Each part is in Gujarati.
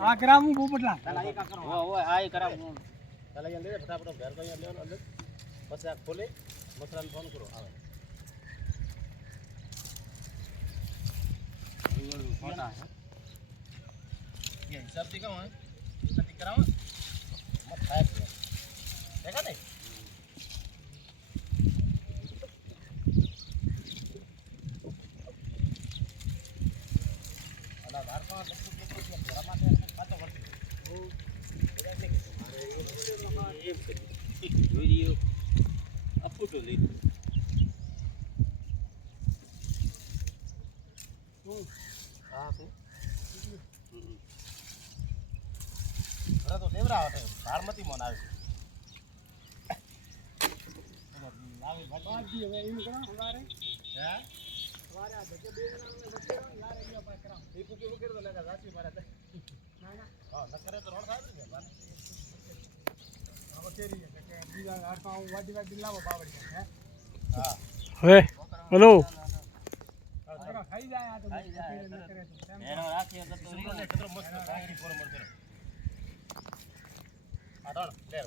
આ કરાવું પોપટલા આ કરાવું ચાલે લે ફટાફટ ઘર તો અહીંયા લેવાનો અંદર પછી આ ખોલે મસરાને ફોન કરો આવે ફોટા ये हिसाब से कहाँ है कटी कराओ मत खाए देखा नहीं अला बाहर का लट्टू के घरा माथे खातो करती ओ अरे ये वीडियो अपलोड ली हां से અરે તો દેવરા આવે ભારમતી મોન આવે લાવી ભાજી હવે એમ કરો હવારે હે હવારે આ જગે બે જણા વચ્ચે યાર અહીંયા પર કરાવ એ કુકે વગર તો લગા રાચી મારે ના ના હા ન કરે તો રોડ થાય ને હવે કેરી છે કે બીજા આટો વાડી લાવો બાવડી હે હા હે હેલો ખાઈ જાય આ તો ખાઈ જાય ન કરે તો એનો રાખીએ તો કતરો મસ્ત ભાંગડી ફોર મળશે आडोन ले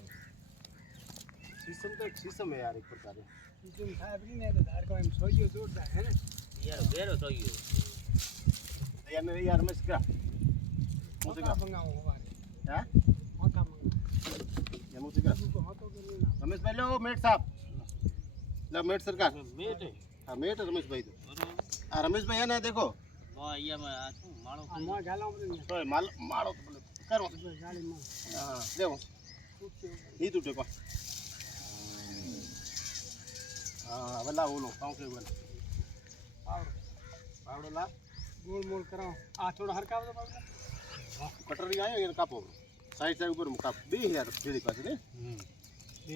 सिस्टम तो एक सिस्टम है यार एक प्रकार से सिस्टम था भी नहीं तो धार को हम सोइयो जोड़ता है ना यार बेरो सोइयो यार ने यार में इसका मुझे का मंगाओ हमारे हैं मौका मंगाओ ये मुझे का को हाथों के लिए ना रमेश भाई लो मेट साहब लो मेट सरकार मेट है हां मेट है रमेश भाई तो आ रमेश भाई है ना देखो वो ये में आ छु माळो मां गालो तो माळो तो करो गाड़ी में हां देखो ये टूटे को हां હવે લાવ ઓલો કાઉ કે બોલ પાવડો લા ગોળ મોલ કરાવો આ થોડો હરકાવ દો બાબલા કટરી આયો એને કાપો સાઈડ સાઈડ ઉપર કાપ બે યાર પેલી પાસે ને બે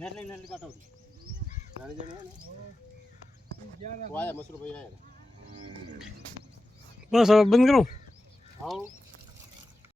નેરલી નેરલી કાટો જાણી જાણી ને વાયા મસરૂ ભાઈ આયા બસ હવે બંધ કરો આવો